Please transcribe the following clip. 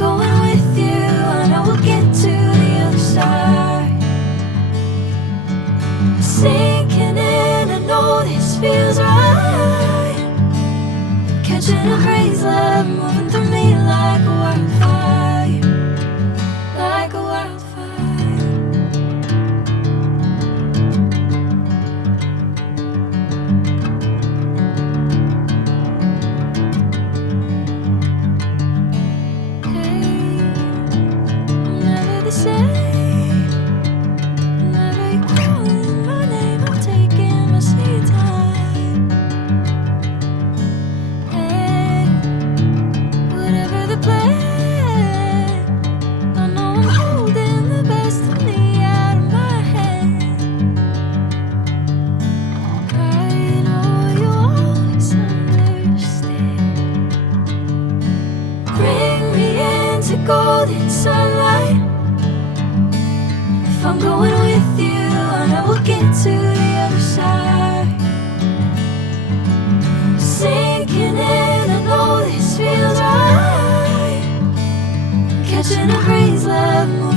going with you, I know we'll get to the other side. Sinking in, I know this feels right. Catching a crazy love moving through me like a wildfire, like a wildfire. Hey, I'm never the same. Whenever you're calling my name, I'm taking my sweet time. Hey, whatever the plan, I know I'm holding the best of me out of my hand. I know you always understand. Bring me into golden sunlight. If I'm going with you, I know we'll get to the other side. Sinking in, I know this feels right. Catching a crazy love.